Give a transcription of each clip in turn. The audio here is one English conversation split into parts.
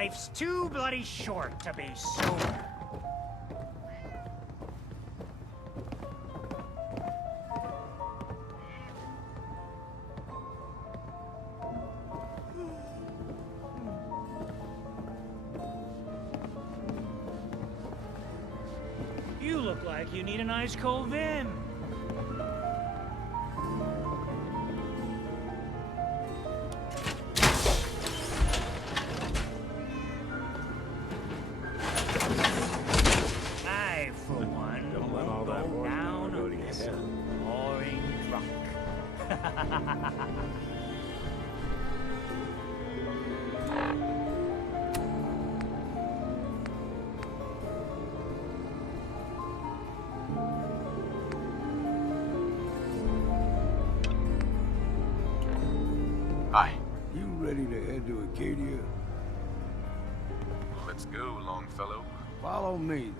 Life's too bloody short to be sober. You look like you need an ice cold vim. I, for one, won't go down on this boring drunk. Hi. You ready to head to Acadia? Let's go, Longfellow. Follow me.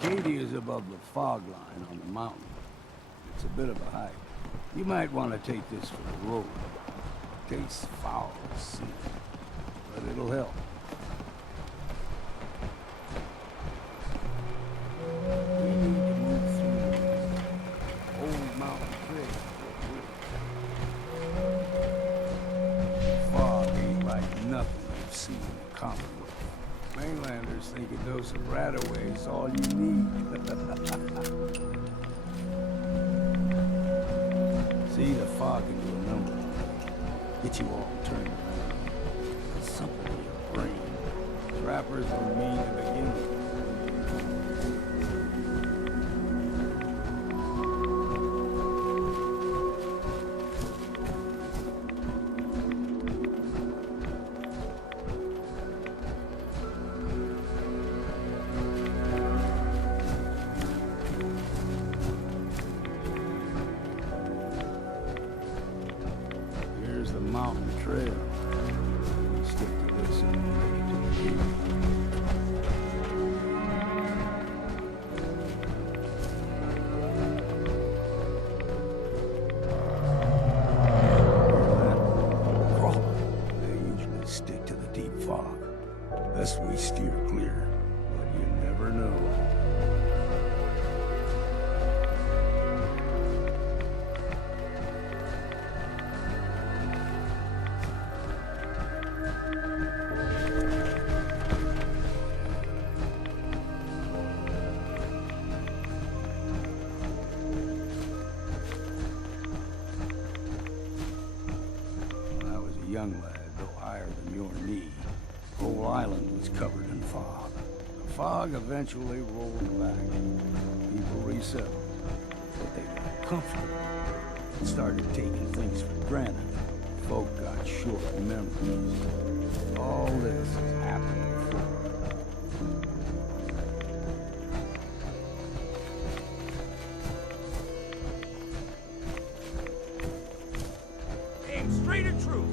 Acadia is above the fog line on the mountain. It's a bit of a hike. You might want to take this for the road. Tastes foul as sin, but it'll help. We need to move through the old mountain trail. Fog ain't like nothing you've seen in the Commonwealth. Mainlanders think a dose of Radaway is all you need. See the fog into a number. Get you all turned around. It's something in your brain. Trappers were mean to begin with. Here's the mountain trail. We stick to this and make it to the cave. They usually stick to the deep fog. Best we steer clear, but you never know. When I was a young lad, though higher than your knee, whole island was covered in fog. The fog eventually rolled back. People resettled, but they got comfortable and started taking things for granted. Folk got short memories. All this has happened before. Aim straight and true.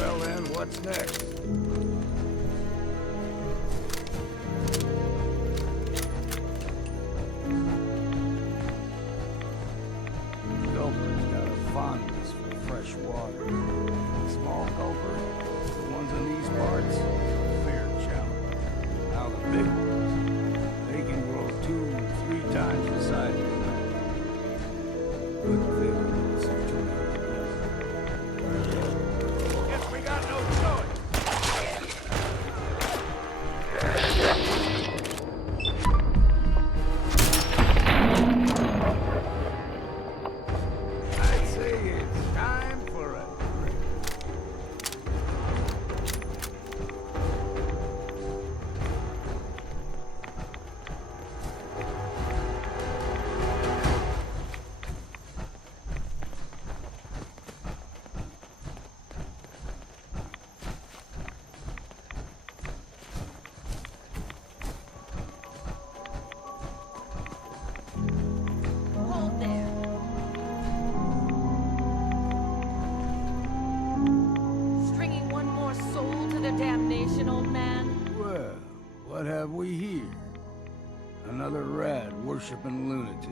Well then, what's next? Gulper's got a fondness for fresh water. Small gulper, the ones in these parts, fair challenge. Now the big ones, they can grow 2-3 times the size of man. Good thing it's a Guess we got no choice. I'd say it's time for a drink. worshipping lunatic.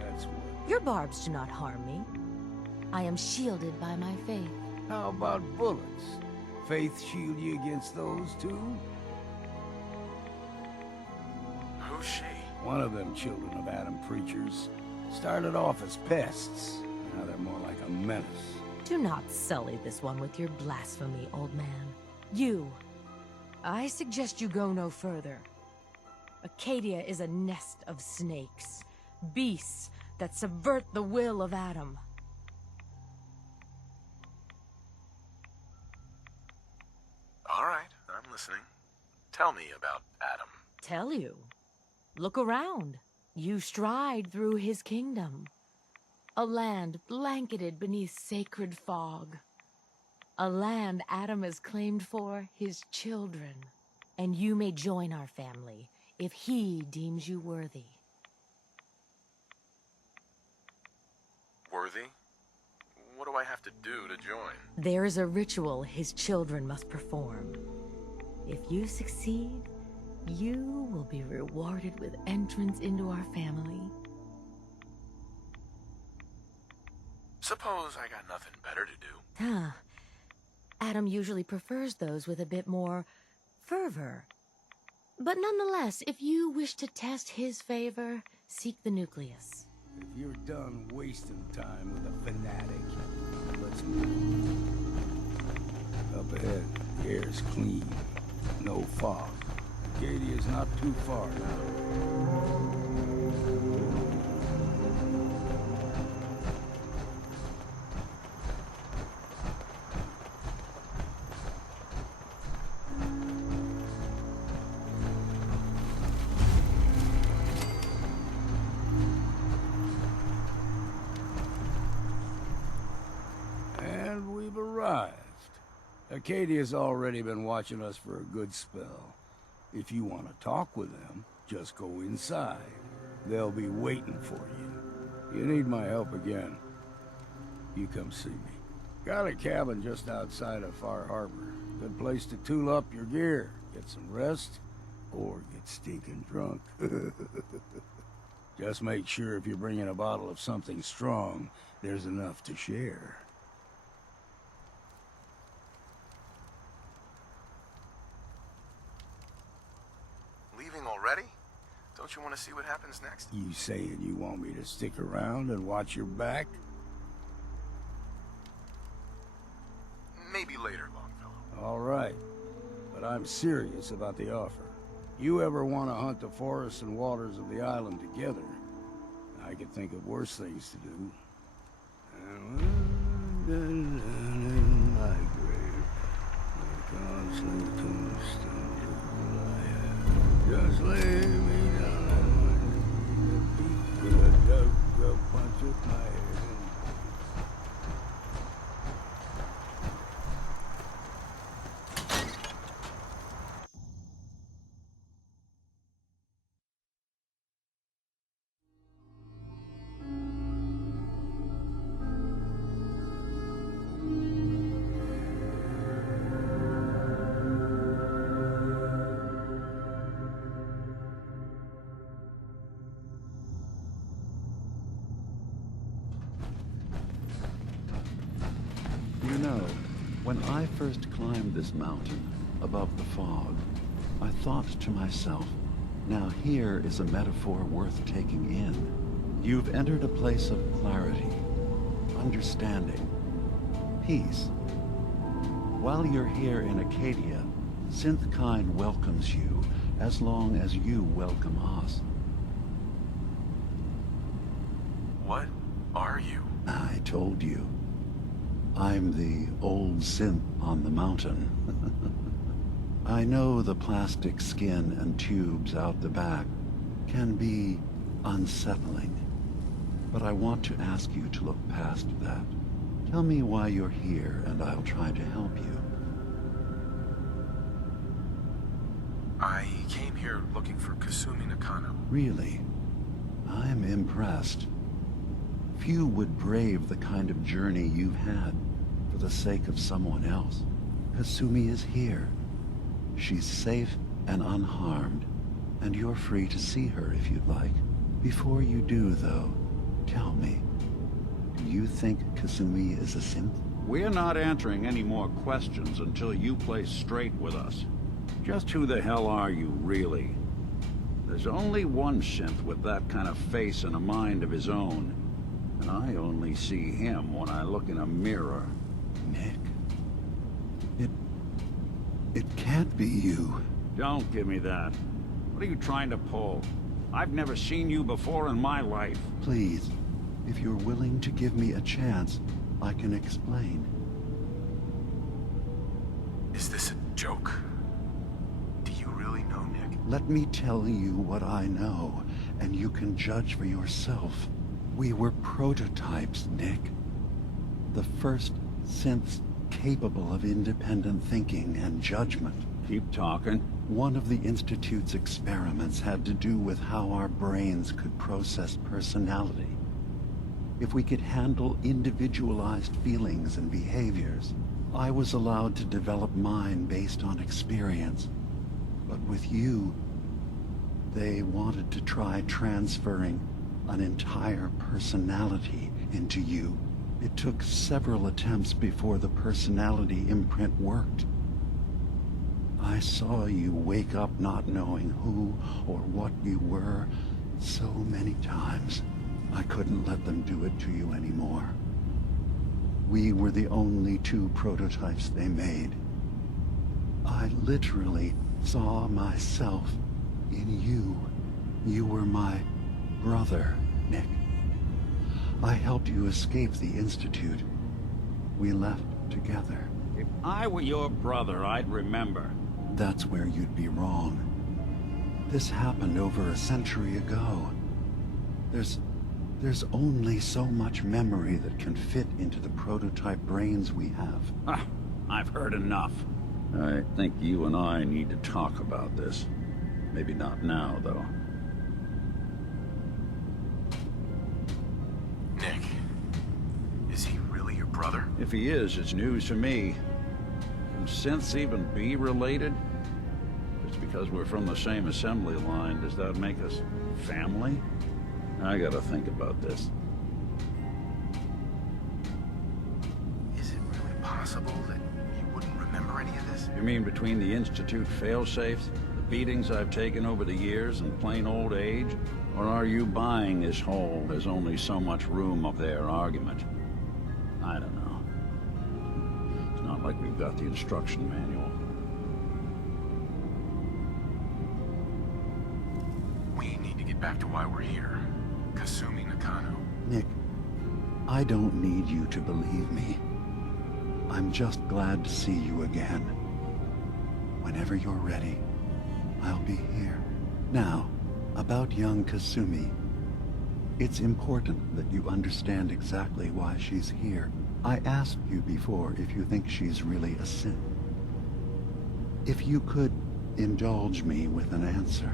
That's what. Your barbs do not harm me. I am shielded by my faith. How about bullets? Faith shield you against those too? Who's she? One of them children of Adam preachers. Started off as pests. Now they're more like a menace. Do not sully this one with your blasphemy, old man. You. I suggest you go no further. Acadia is a nest of snakes. Beasts that subvert the will of Adam. All right, I'm listening. Tell me about Adam. Tell you. Look around. You stride through his kingdom. A land blanketed beneath sacred fog. A land Adam has claimed for his children. And you may join our family if he deems you worthy. Worthy? What do I have to do to join? There is a ritual his children must perform. If you succeed, you will be rewarded with entrance into our family. Suppose I got nothing better to do. Huh. Adam usually prefers those with a bit more fervor. But nonetheless, if you wish to test his favor, seek the nucleus. If you're done wasting time with a fanatic, let's move. Up ahead, the air's clean. No fog. Acadia's not too far now. And we've arrived. Acadia's already been watching us for a good spell. If you want to talk with them, just go inside. They'll be waiting for you. You need my help again, you come see me. Got a cabin just outside of Far Harbor. Good place to tool up your gear, get some rest, or get stinking drunk. Just make sure if you're bringing a bottle of something strong, there's enough to share. Leaving already? Don't you want to see what happens next? You saying you want me to stick around and watch your back? Maybe later, Longfellow. All right, but I'm serious about the offer. You ever want to hunt the forests and waters of the island together, I could think of worse things to do. In my grave, just lay me down and with a dug punch with my head. You know, when I first climbed this mountain above the fog, I thought to myself, now here is a metaphor worth taking in. You've entered a place of clarity, understanding, peace. While you're here in Acadia, Synthkind welcomes you as long as you welcome us. What are you? I told you. I'm the old synth on the mountain. I know the plastic skin and tubes out the back can be unsettling, but I want to ask you to look past that. Tell me why you're here, and I'll try to help you. I came here looking for Kasumi Nakano. Really? I'm impressed. Few would brave the kind of journey you've had for the sake of someone else. Kasumi is here. She's safe and unharmed, and you're free to see her if you'd like. Before you do, though, tell me, do you think Kasumi is a synth? We're not answering any more questions until you play straight with us. Just who the hell are you, really? There's only one synth with that kind of face and a mind of his own. And I only see him when I look in a mirror. Nick? It can't be you. Don't give me that. What are you trying to pull? I've never seen you before in my life. Please, if you're willing to give me a chance, I can explain. Is this a joke? Do you really know Nick? Let me tell you what I know, and you can judge for yourself. We were prototypes, Nick. The first synths capable of independent thinking and judgment. Keep talking. One of the Institute's experiments had to do with how our brains could process personality. If we could handle individualized feelings and behaviors, I was allowed to develop mine based on experience. But with you, they wanted to try transferring an entire personality into you. It took several attempts before the personality imprint worked. I saw you wake up not knowing who or what you were so many times. I couldn't let them do it to you anymore. We were the only two prototypes they made. I literally saw myself in you. You were my brother, Nick. I helped you escape the Institute. We left together. If I were your brother, I'd remember. That's where you'd be wrong. This happened over a century ago. There's only so much memory that can fit into the prototype brains we have. Ah, I've heard enough. I think you and I need to talk about this. Maybe not now, though. Nick, is he really your brother? If he is, it's news to me. Can synths even be related? Just because we're from the same assembly line, does that make us family? I gotta think about this. Is it really possible that you wouldn't remember any of this? You mean between the Institute failsafes, the beatings I've taken over the years, and plain old age? Or are you buying this whole "there's only so much room up there" argument? I don't know. It's not like we've got the instruction manual. We need to get back to why we're here. Kasumi Nakano. Nick, I don't need you to believe me. I'm just glad to see you again. Whenever you're ready, I'll be here. Now, about young Kasumi. It's important that you understand exactly why she's here. I asked you before if you think she's really a synth. If you could indulge me with an answer.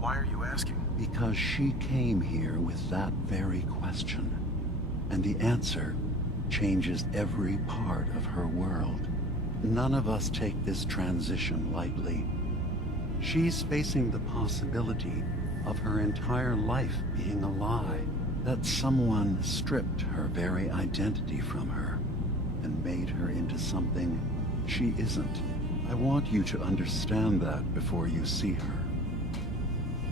Why are you asking? Because she came here with that very question. And the answer changes every part of her world. None of us take this transition lightly. She's facing the possibility of her entire life being a lie. That someone stripped her very identity from her and made her into something she isn't. I want you to understand that before you see her.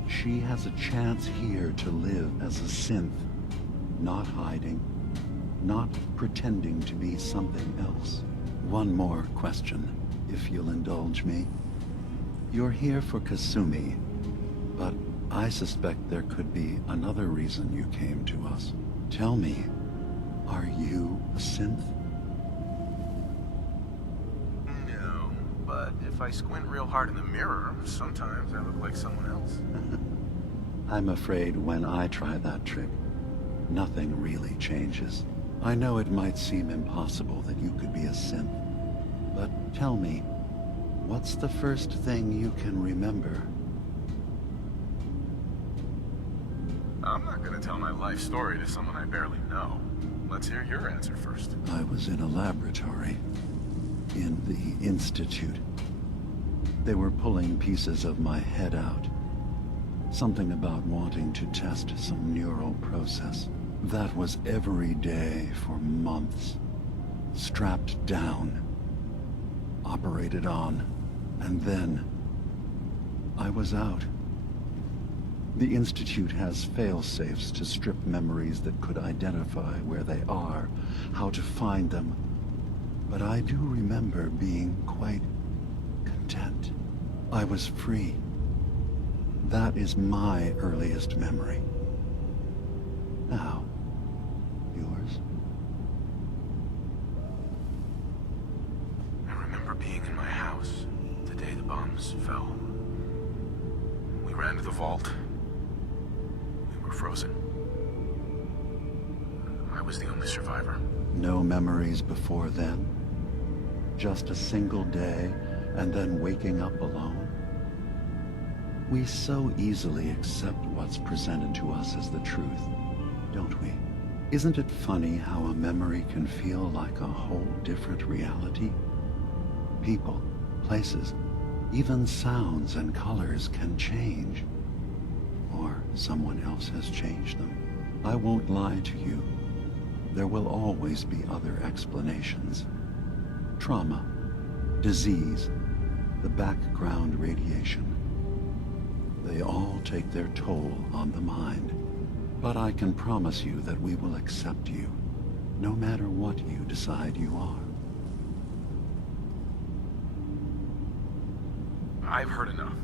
She has a chance here to live as a synth, not hiding, not pretending to be something else. One more question, if you'll indulge me. You're here for Kasumi, but I suspect there could be another reason you came to us. Tell me, are you a synth? No, but if I squint real hard in the mirror, sometimes I look like someone else. I'm afraid when I try that trick, nothing really changes. I know it might seem impossible that you could be a synth, but tell me, what's the first thing you can remember? I'm not gonna tell my life story to someone I barely know. Let's hear your answer first. I was in a laboratory, in the Institute. They were pulling pieces of my head out. Something about wanting to test some neural process. That was every day for months. Strapped down, operated on, and then I was out. The Institute has fail-safes to strip memories that could identify where they are, how to find them. But I do remember being quite content. I was free. That is my earliest memory. Now, yours? I remember being in my house the day the bombs fell. We ran to the vault. We were frozen. I was the only survivor. No memories before then? Just a single day, and then waking up alone? We so easily accept what's presented to us as the truth, don't we? Isn't it funny how a memory can feel like a whole different reality? People, places, even sounds and colors can change. Or someone else has changed them. I won't lie to you. There will always be other explanations. Trauma, disease, the background radiation. They all take their toll on the mind. But I can promise you that we will accept you, no matter what you decide you are. I've heard enough.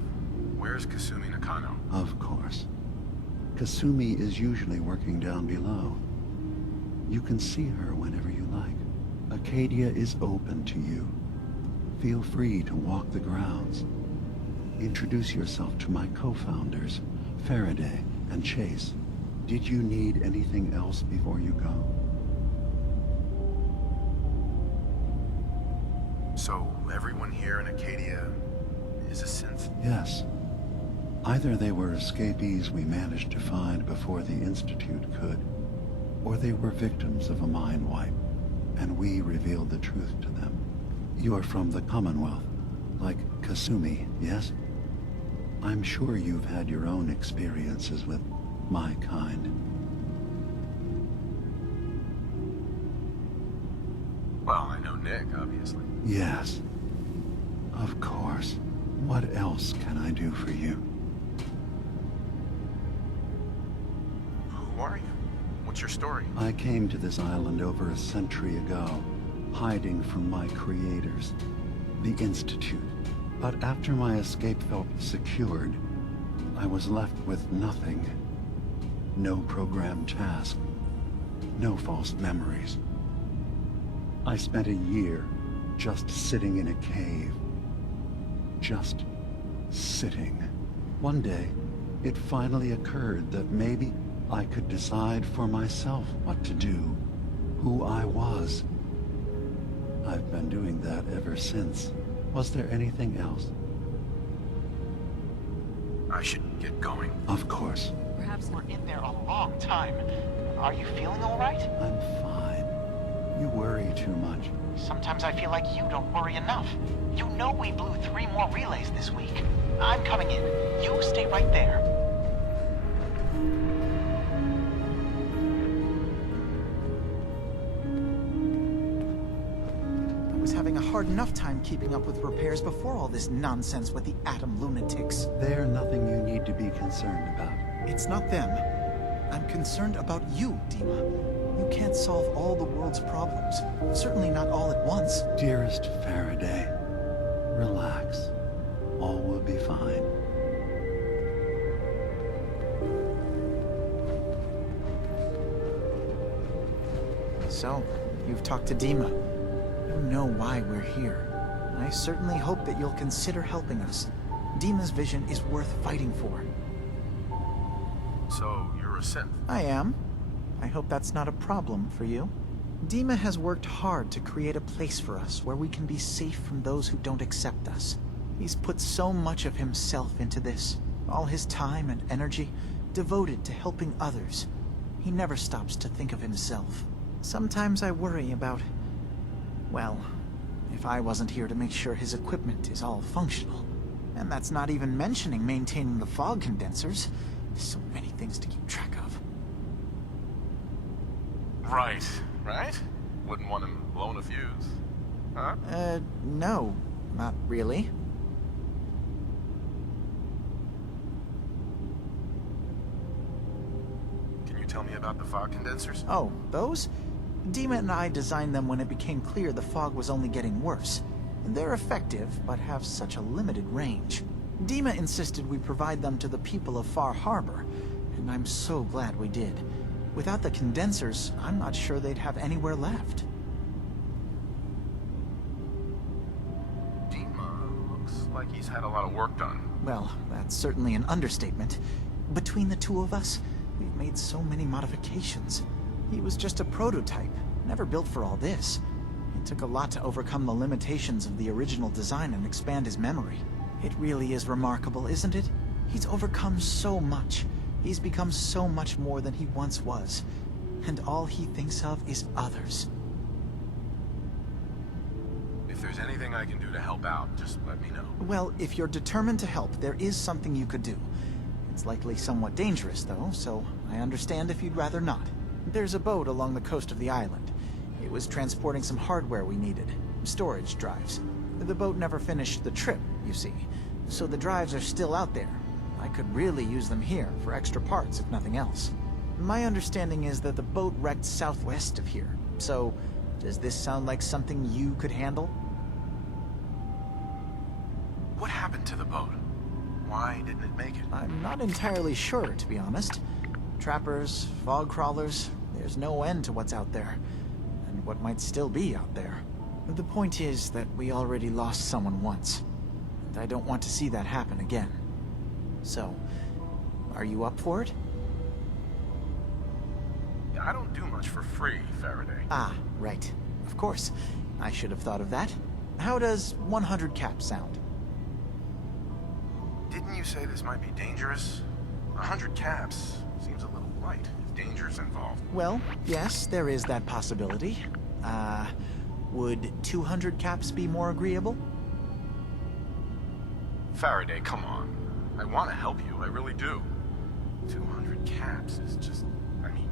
Where's Kasumi Nakano? Of course. Kasumi is usually working down below. You can see her whenever you like. Acadia is open to you. Feel free to walk the grounds. Introduce yourself to my co-founders, Faraday and Chase. Did you need anything else before you go? So, everyone here in Acadia is a synth? Yes. Either they were escapees we managed to find before the Institute could, or they were victims of a mind wipe, and we revealed the truth to them. You are from the Commonwealth, like Kasumi, yes? I'm sure you've had your own experiences with my kind. Well, I know Nick, obviously. Yes. Of course. What else can I do for you? Who are you? What's your story? I came to this island over a century ago, hiding from my creators, the Institute. But after my escape felt secured, I was left with nothing. No programmed task. No false memories. I spent a year just sitting in a cave. Just sitting. One day, it finally occurred that maybe I could decide for myself what to do, who I was. I've been doing that ever since. Was there anything else? I should get going. Of course. Perhaps we're in there a long time. Are you feeling all right? I'm fine. You worry too much. Sometimes I feel like you don't worry enough. You know we blew 3 more relays this week. I'm coming in. You stay right there. I was having a hard enough time keeping up with repairs before all this nonsense with the atom lunatics. They're nothing you need to be concerned about. It's not them. I'm concerned about you, Dima. You can't solve all the world's problems. Certainly not all at once. Dearest Faraday, relax. All will be fine. So, you've talked to Dima. You know why we're here. I certainly hope that you'll consider helping us. Dima's vision is worth fighting for. So, you're a synth? I am. I hope that's not a problem for you. Dima has worked hard to create a place for us where we can be safe from those who don't accept us. He's put so much of himself into this, all his time and energy devoted to helping others. He never stops to think of himself. Sometimes I worry about, well, if I wasn't here to make sure his equipment is all functional. And that's not even mentioning maintaining the fog condensers. So many things to keep track of. Right. Wouldn't want him blowing a fuse. Huh? No. Not really. Can you tell me about the fog condensers? Oh, those? Dima and I designed them when it became clear the fog was only getting worse. They're effective, but have such a limited range. Dima insisted we provide them to the people of Far Harbor, and I'm so glad we did. Without the condensers, I'm not sure they'd have anywhere left. Dima looks like he's had a lot of work done. Well, that's certainly an understatement. Between the two of us, we've made so many modifications. He was just a prototype, never built for all this. It took a lot to overcome the limitations of the original design and expand his memory. It really is remarkable, isn't it? He's overcome so much. He's become so much more than he once was. And all he thinks of is others. If there's anything I can do to help out, just let me know. Well, if you're determined to help, there is something you could do. It's likely somewhat dangerous, though, so I understand if you'd rather not. There's a boat along the coast of the island. It was transporting some hardware we needed. Storage drives. The boat never finished the trip, you see. So the drives are still out there. I could really use them here for extra parts, if nothing else. My understanding is that the boat wrecked southwest of here. So, does this sound like something you could handle? What happened to the boat? Why didn't it make it? I'm not entirely sure, to be honest. Trappers, fog crawlers, there's no end to what's out there. And what might still be out there. The point is that we already lost someone once. And I don't want to see that happen again. So, are you up for it? Yeah, I don't do much for free, Faraday. Ah, right. Of course. I should have thought of that. How does 100 caps sound? Didn't you say this might be dangerous? 100 caps seems a little light if danger's involved. Well, yes, there is that possibility. Would 200 caps be more agreeable? Faraday, come on. I want to help you, I really do. 200 caps is just... I mean,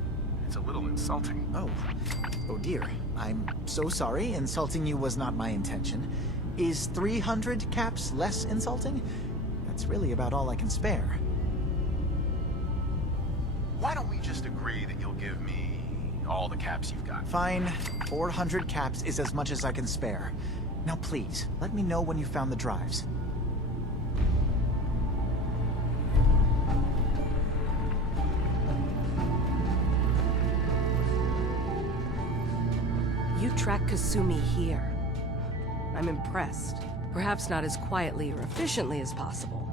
it's a little insulting. Oh dear. I'm so sorry. Insulting you was not my intention. Is 300 caps less insulting? That's really about all I can spare. Why don't we just agree that you'll give me all the caps you've got? Fine. 400 caps is as much as I can spare. Now please, let me know when you found the drives. You tracked Kasumi here. I'm impressed. Perhaps not as quietly or efficiently as possible,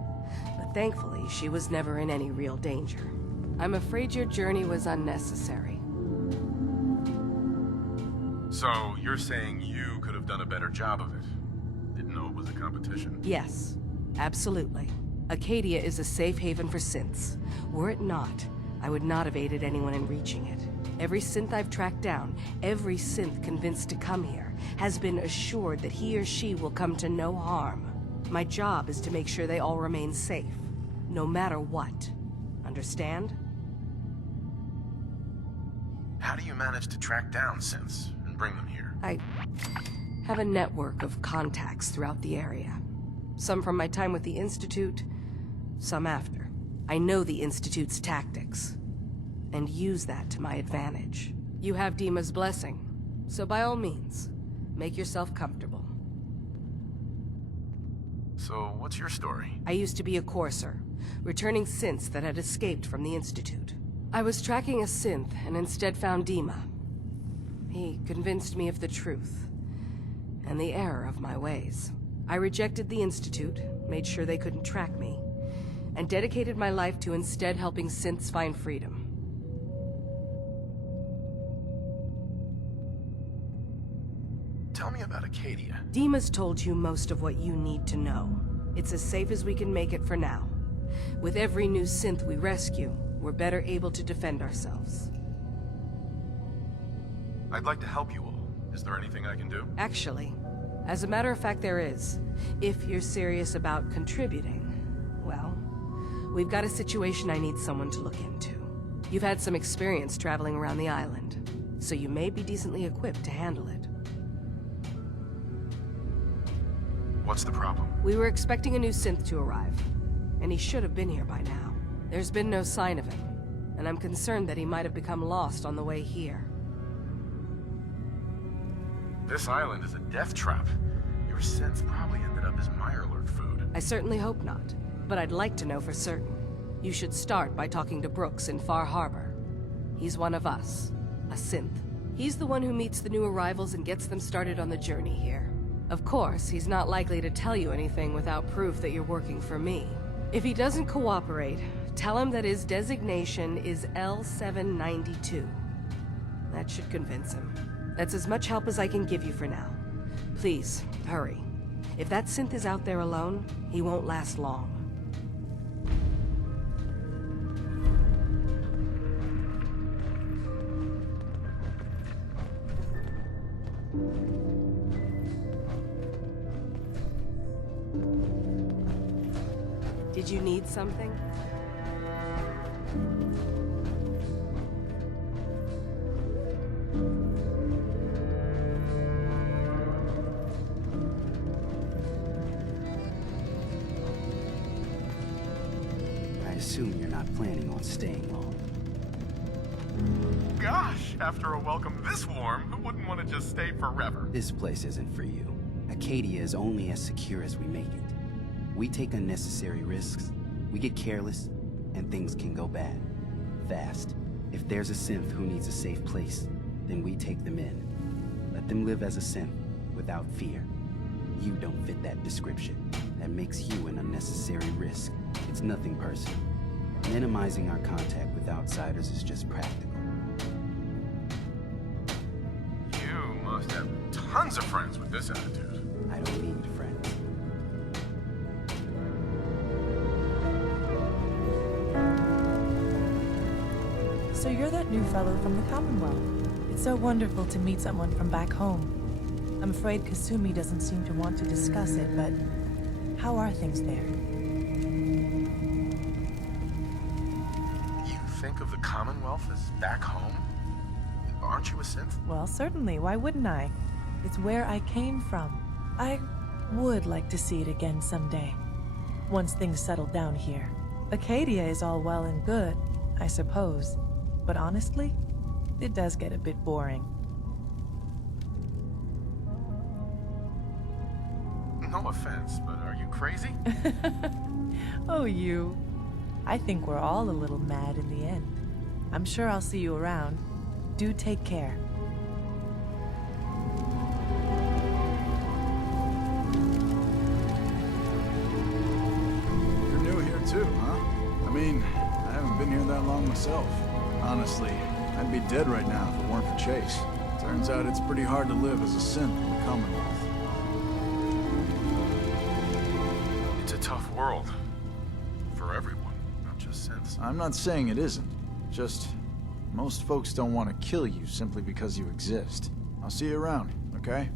but thankfully she was never in any real danger. I'm afraid your journey was unnecessary. So, you're saying you could have done a better job of it? Didn't know it was a competition? Yes, absolutely. Acadia is a safe haven for synths. Were it not, I would not have aided anyone in reaching it. Every synth I've tracked down, every synth convinced to come here, has been assured that he or she will come to no harm. My job is to make sure they all remain safe, no matter what. Understand? How do you manage to track down synths and bring them here? I have a network of contacts throughout the area. Some from my time with the Institute, some after. I know the Institute's tactics, and use that to my advantage. You have Dima's blessing, so by all means, make yourself comfortable. So, what's your story? I used to be a courser, returning synths that had escaped from the Institute. I was tracking a synth and instead found Dima. He convinced me of the truth, and the error of my ways. I rejected the Institute, made sure they couldn't track me, and dedicated my life to instead helping synths find freedom. Tell me about Acadia. Dima's told you most of what you need to know. It's as safe as we can make it for now. With every new synth we rescue, we're better able to defend ourselves. I'd like to help you all. Is there anything I can do? Actually, As a matter of fact, there is. If you're serious about contributing, well, we've got a situation I need someone to look into. You've had some experience traveling around the island, so you may be decently equipped to handle it. What's the problem? We were expecting a new synth to arrive, and he should have been here by now. There's been no sign of him, and I'm concerned that he might have become lost on the way here. This island is a death trap. Your synth probably ended up as Mirelurk food. I certainly hope not, but I'd like to know for certain. You should start by talking to Brooks in Far Harbor. He's one of us, a synth. He's the one who meets the new arrivals and gets them started on the journey here. Of course, he's not likely to tell you anything without proof that you're working for me. If he doesn't cooperate, tell him that his designation is L792. That should convince him. That's as much help as I can give you for now. Please, hurry. If that synth is out there alone, he won't last long. Did you need something? I assume you're not planning on staying long. Gosh, after a welcome this warm, who wouldn't want to just stay forever? This place isn't for you. Acadia is only as secure as we make it. We take unnecessary risks, we get careless, and things can go bad. Fast. If there's a synth who needs a safe place, then we take them in. Let them live as a synth, without fear. You don't fit that description. That makes you an unnecessary risk. It's nothing personal. Minimizing our contact with outsiders is just practical. You must have tons of friends with this attitude. I don't need friends. So you're that new fellow from the Commonwealth. It's so wonderful to meet someone from back home. I'm afraid Kasumi doesn't seem to want to discuss it, but how are things there? You think of the Commonwealth as back home? Aren't you a synth? Well, certainly. Why wouldn't I? It's where I came from. I would like to see it again someday, once things settle down here. Acadia is all well and good, I suppose. But honestly, it does get a bit boring. No offense, but are you crazy? Oh, you. I think we're all a little mad in the end. I'm sure I'll see you around. Do take care. You're new here too, huh? I mean, I haven't been here that long myself. Honestly, I'd be dead right now if it weren't for Chase. Turns out it's pretty hard to live as a synth in the Commonwealth. It's a tough world. For everyone, not just synths. I'm not saying it isn't. Just, most folks don't want to kill you simply because you exist. I'll see you around, okay?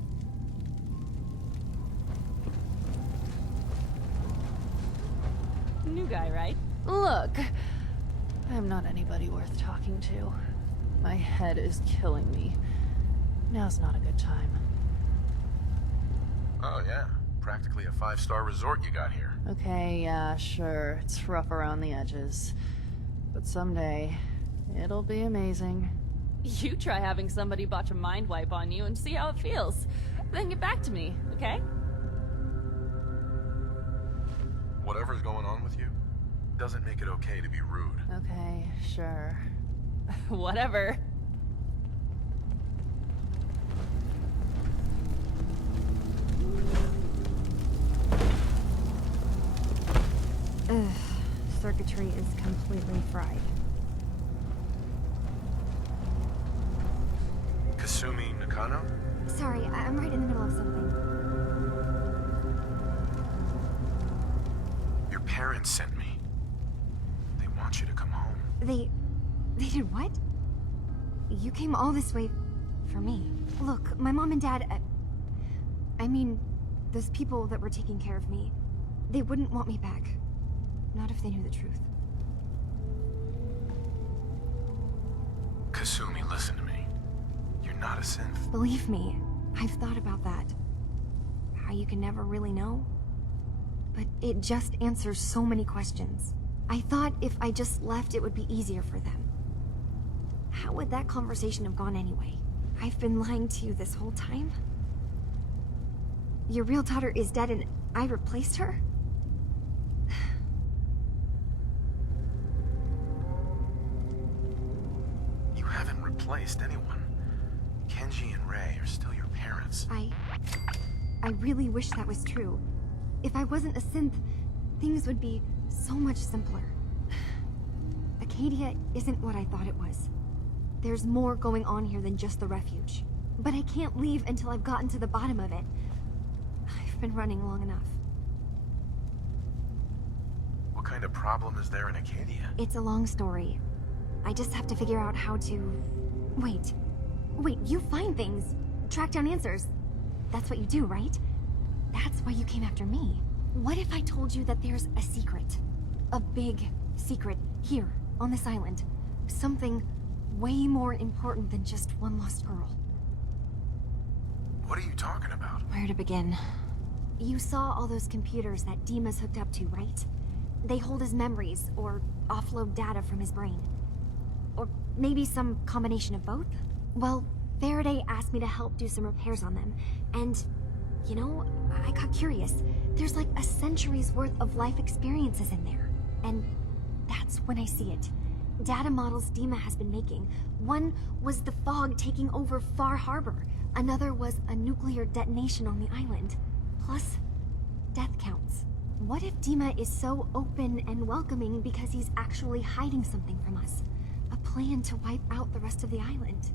New guy, right? Look, I'm not anybody worth talking to. My head is killing me. Now's not a good time. Oh yeah, practically a 5-star resort you got here. Okay, yeah, sure. It's rough around the edges. But someday, it'll be amazing. You try having somebody botch a mind wipe on you and see how it feels. Then get back to me, okay? Whatever's going on with you doesn't make it okay to be rude. Okay, sure. Whatever. Ugh, circuitry is completely fried. Kasumi Nakano? Sorry, I'm right in the middle of something. Your parents sent me. They want you to come home. They did what? You came all this way for me. Look, my mom and dad, I mean, those people that were taking care of me, they wouldn't want me back. Not if they knew the truth. Kasumi, listen to me. You're not a synth. Believe me, I've thought about that. How you can never really know. But it just answers so many questions. I thought if I just left, it would be easier for them. How would that conversation have gone anyway? I've been lying to you this whole time? Your real daughter is dead and I replaced her? You haven't replaced anyone. Kenji and Rei are still your parents. I really wish that was true. If I wasn't a synth, things would be so much simpler. Acadia isn't what I thought it was. There's more going on here than just the refuge. But I can't leave until I've gotten to the bottom of it. I've been running long enough. What kind of problem is there in Acadia? It's a long story. I just have to figure out how to... Wait, you find things. Track down answers. That's what you do, right? That's why you came after me. What if I told you that there's a secret? A big secret here, on this island. Something way more important than just one lost girl. What are you talking about? Where to begin? You saw all those computers that Dima's hooked up to, right? They hold his memories, or offload data from his brain. Or maybe some combination of both? Well, Faraday asked me to help do some repairs on them, and, you know, I got curious. There's like a century's worth of life experiences in there. And that's when I see it. Data models Dima has been making. One was the fog taking over Far Harbor. Another was a nuclear detonation on the island. Plus, death counts. What if Dima is so open and welcoming because he's actually hiding something from us? A plan to wipe out the rest of the island.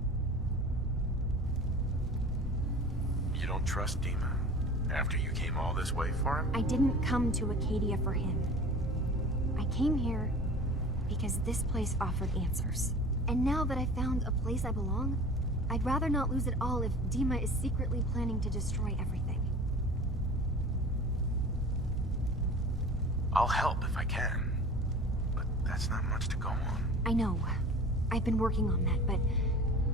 You don't trust Dima? After you came all this way for him? I didn't come to Acadia for him. I came here because this place offered answers. And now that I found a place I belong, I'd rather not lose it all if Dima is secretly planning to destroy everything. I'll help if I can. But that's not much to go on. I know. I've been working on that, but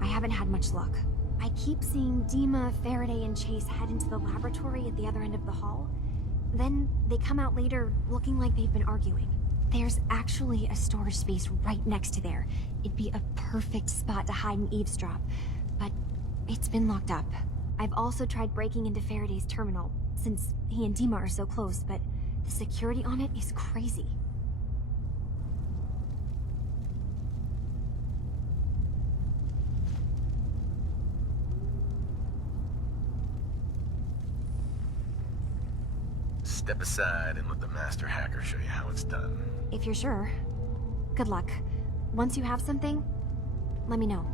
I haven't had much luck. I keep seeing Dima, Faraday, and Chase head into the laboratory at the other end of the hall. Then they come out later looking like they've been arguing. There's actually a storage space right next to there. It'd be a perfect spot to hide and eavesdrop, but it's been locked up. I've also tried breaking into Faraday's terminal, since he and Dima are so close, but the security on it is crazy. Step aside and let the master hacker show you how it's done. If you're sure. Good luck. Once you have something, let me know.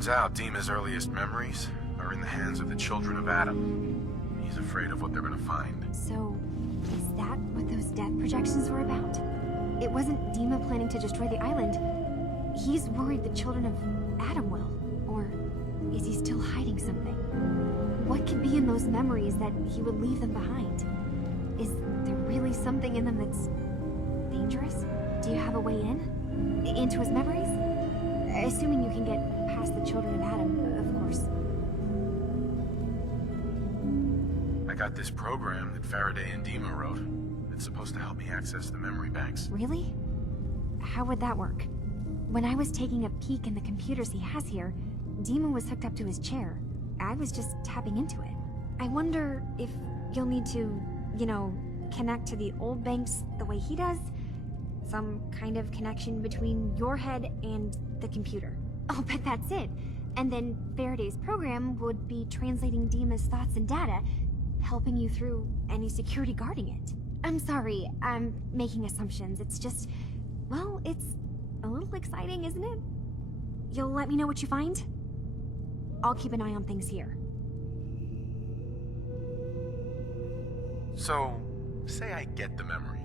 Turns out Dima's earliest memories are in the hands of the children of Adam. He's afraid of what they're gonna find. So, is that what those death projections were about? It wasn't Dima planning to destroy the island. He's worried the children of Adam will. Or is he still hiding something? What could be in those memories that he would leave them behind? Is there really something in them that's dangerous? Do you have a way in? Into his memories? Assuming you can get past the children of Adam, of course. I got this program that Faraday and Dima wrote. It's supposed to help me access the memory banks. Really? How would that work? When I was taking a peek in the computers he has here, Dima was hooked up to his chair. I was just tapping into it. I wonder if you'll need to, you know, connect to the old banks the way he does? Some kind of connection between your head and the computer. I'll bet that's it. And then Faraday's program would be translating Dima's thoughts and data, helping you through any security guarding it. I'm sorry, I'm making assumptions. It's just, well, it's a little exciting, isn't it? You'll let me know what you find? I'll keep an eye on things here. So, say I get the memories.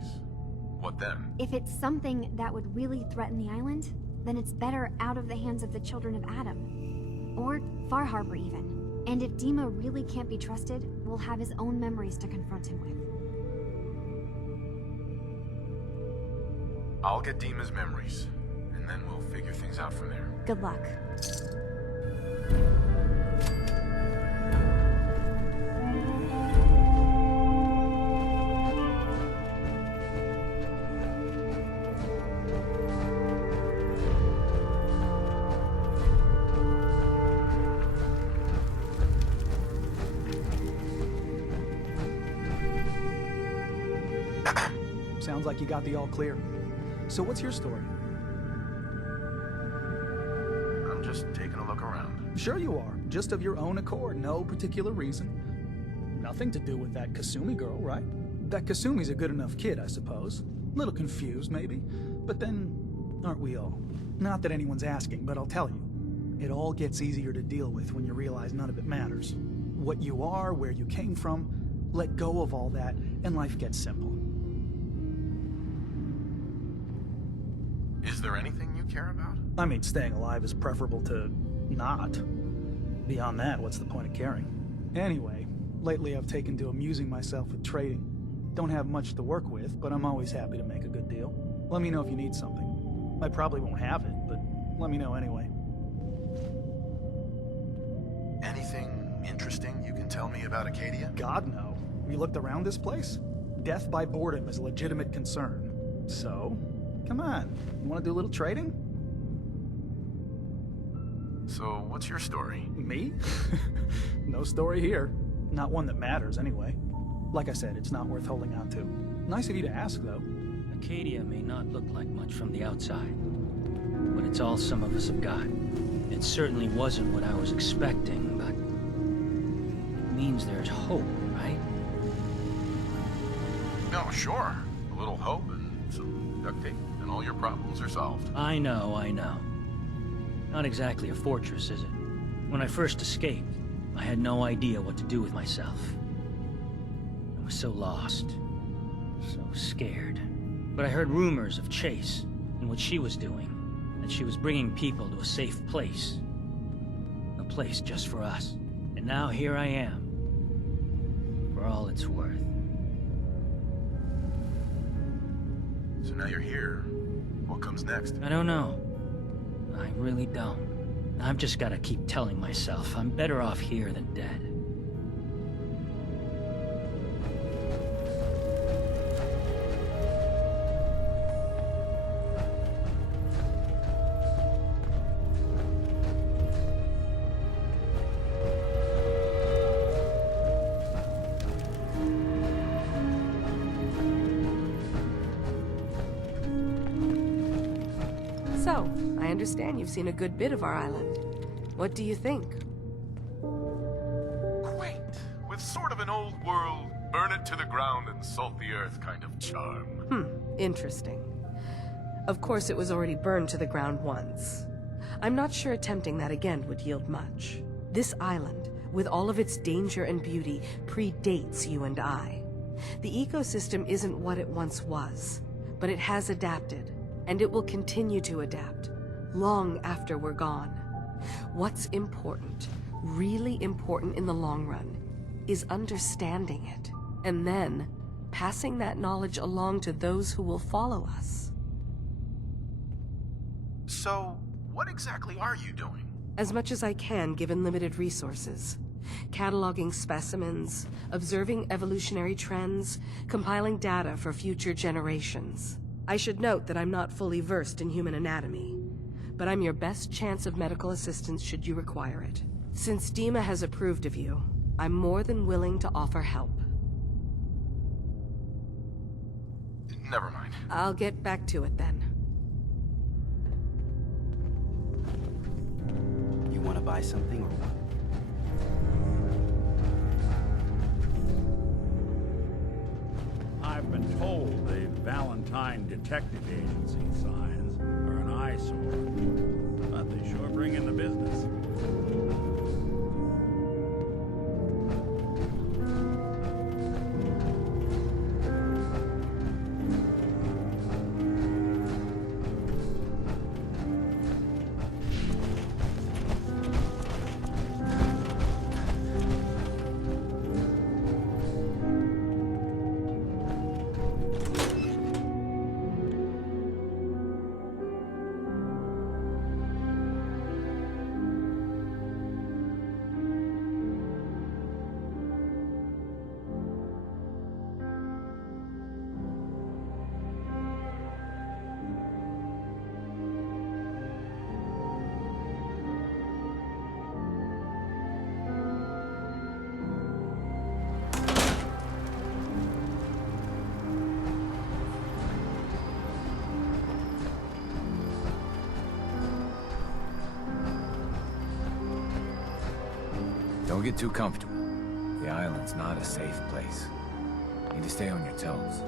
What then? If it's something that would really threaten the island, then it's better out of the hands of the children of Adam. Or Far Harbor, even. And if Dima really can't be trusted, we'll have his own memories to confront him with. I'll get Dima's memories, and then we'll figure things out from there. Good luck. Sounds like you got the all clear. So what's your story? I'm just taking a look around. Sure you are. Just of your own accord. No particular reason. Nothing to do with that Kasumi girl, right? That Kasumi's a good enough kid, I suppose. Little confused, maybe. But then, aren't we all? Not that anyone's asking, but I'll tell you. It all gets easier to deal with when you realize none of it matters. What you are, where you came from, let go of all that, and life gets simple. Is there anything you care about? I mean, staying alive is preferable to not. Beyond that, what's the point of caring? Anyway, lately I've taken to amusing myself with trading. Don't have much to work with, but I'm always happy to make a good deal. Let me know if you need something. I probably won't have it, but let me know anyway. Anything interesting you can tell me about Acadia? God, no. You looked around this place? Death by boredom is a legitimate concern. So, come on. You want to do a little trading? So, what's your story? Me? No story here. Not one that matters, anyway. Like I said, it's not worth holding on to. Nice of you to ask, though. Acadia may not look like much from the outside, but it's all some of us have got. It certainly wasn't what I was expecting, but it means there's hope, right? No, sure. A little hope and some duct tape, and all your problems are solved. I know. Not exactly a fortress, is it? When I first escaped, I had no idea what to do with myself. I was so lost, so scared. But I heard rumors of Chase and what she was doing, that she was bringing people to a safe place. A place just for us. And now here I am, for all it's worth. So now you're here. What comes next? I don't know. I really don't. I've just got to keep telling myself I'm better off here than dead. So, I understand you've seen a good bit of our island. What do you think? Quaint, with sort of an old world, burn it to the ground and salt the earth kind of charm. Interesting. Of course it was already burned to the ground once. I'm not sure attempting that again would yield much. This island, with all of its danger and beauty, predates you and I. The ecosystem isn't what it once was, but it has adapted, and it will continue to adapt, long after we're gone. What's important, really important in the long run, is understanding it, and then passing that knowledge along to those who will follow us. So, what exactly are you doing? As much as I can, given limited resources. Cataloging specimens, observing evolutionary trends, compiling data for future generations. I should note that I'm not fully versed in human anatomy, but I'm your best chance of medical assistance should you require it. Since Dima has approved of you, I'm more than willing to offer help. Never mind. I'll get back to it then. You want to buy something or what? I've been told the Valentine Detective Agency signs are an eyesore, but they sure bring in the business. Don't get too comfortable. The island's not a safe place. Need to stay on your toes.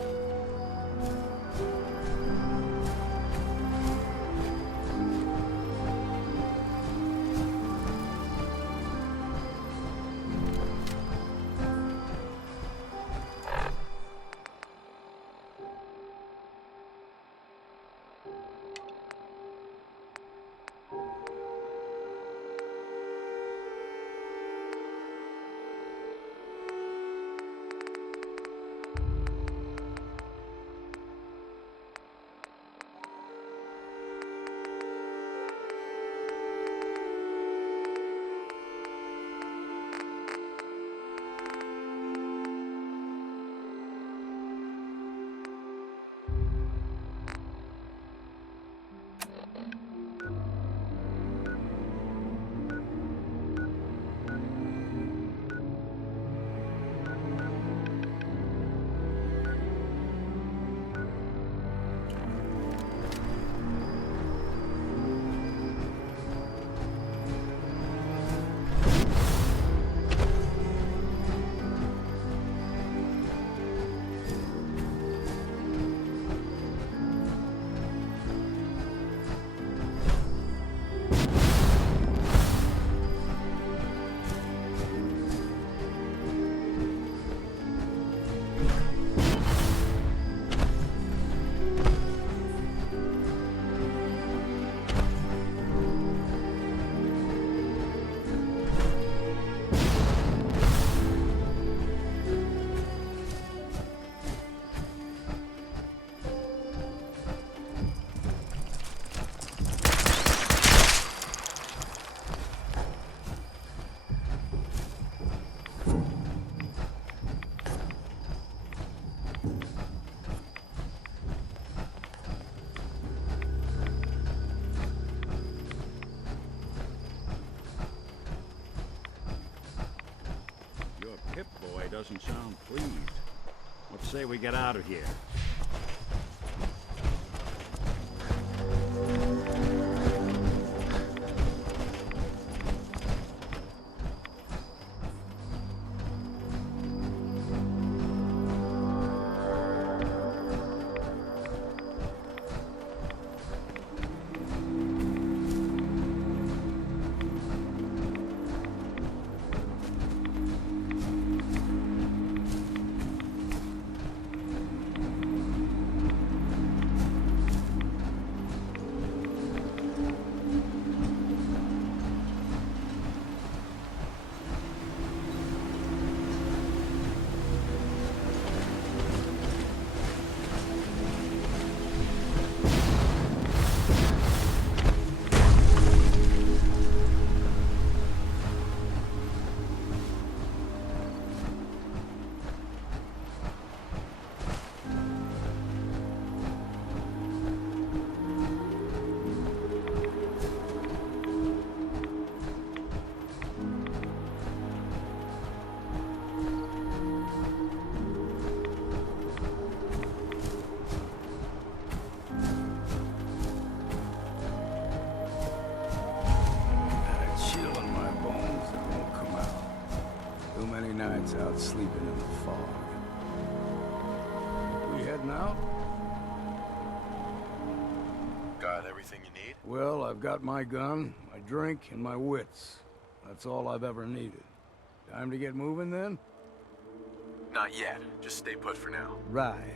Doesn't sound pleased. Let's say we get out of here. that's sleeping in the fog. We heading out? Got everything you need? Well, I've got my gun, my drink, and my wits. That's all I've ever needed. Time to get moving, then? Not yet. Just stay put for now. Right.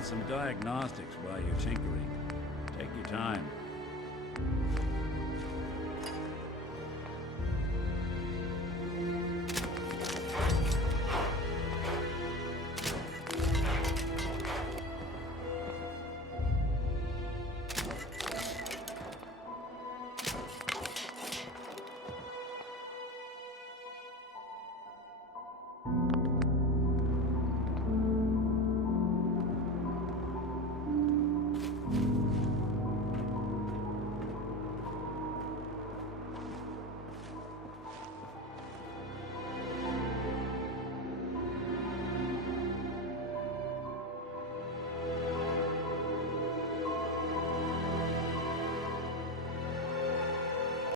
Some diagnostics while you're tinkering. Take your time.